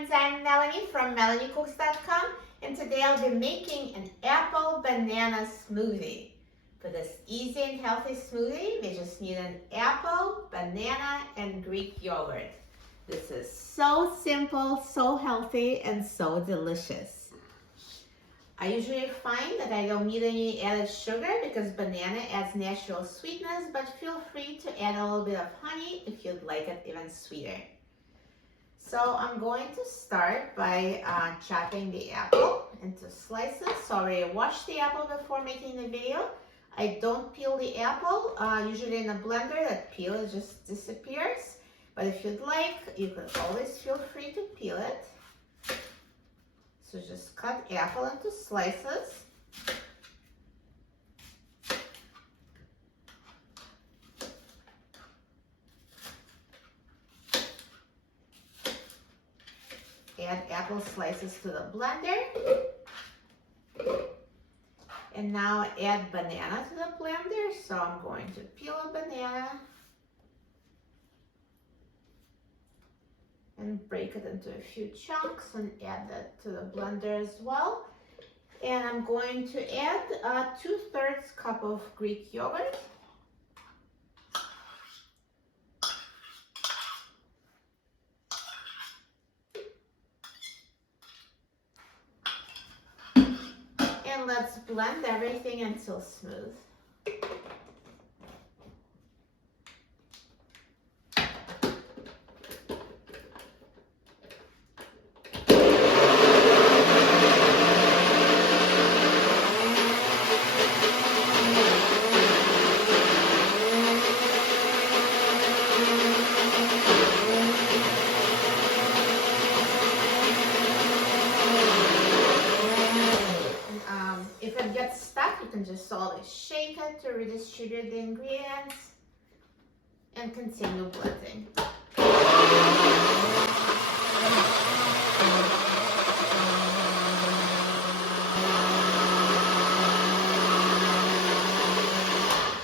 friends, I'm Melanie from melaniecooks.com, and today I'll be making an apple banana smoothie. For this easy and healthy smoothie, we just need an apple, banana, and Greek yogurt. This is so simple, so healthy, and so delicious. I usually find that I don't need any added sugar because banana adds natural sweetness, but feel free to add a little bit of honey if you'd like it even sweeter. So I'm going to start by chopping the apple into slices. So I already washed the apple before making the video. I don't peel the apple. Usually in a blender, that peel just disappears. But if you'd like, you can always feel free to peel it. So just cut apple into slices. Add apple slices to the blender. And now add banana to the blender. So I'm going to peel a banana and break it into a few chunks and add that to the blender as well. And I'm going to add a 2/3 cup of Greek yogurt. And let's blend everything until smooth. If it gets stuck, you can just always shake it to redistribute the ingredients and continue blending.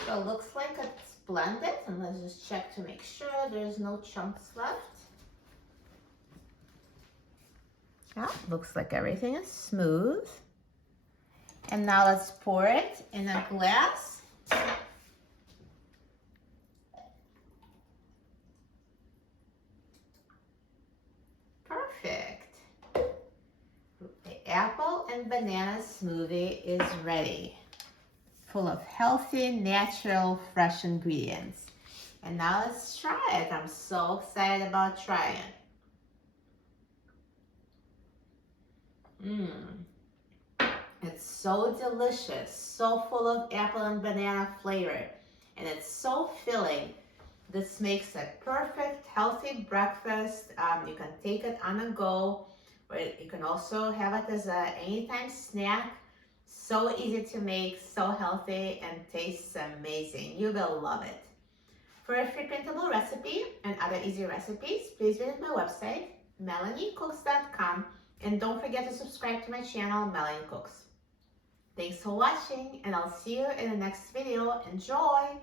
So it looks like it's blended, and let's just check to make sure there's no chunks left. Yeah, looks like everything is smooth. And now let's pour it in a glass. Perfect. The apple and banana smoothie is ready. Full of healthy, natural, fresh ingredients. And now let's try it. I'm so excited about trying it. It's so delicious, so full of apple and banana flavor, and it's so filling. This makes a perfect, healthy breakfast. You can take it on the go, or you can also have it as a anytime snack. So easy to make, so healthy, and tastes amazing. You will love it. For a free printable recipe and other easy recipes, please visit my website, melaniecooks.com, and don't forget to subscribe to my channel, Melanie Cooks. Thanks for watching, and I'll see you in the next video. Enjoy!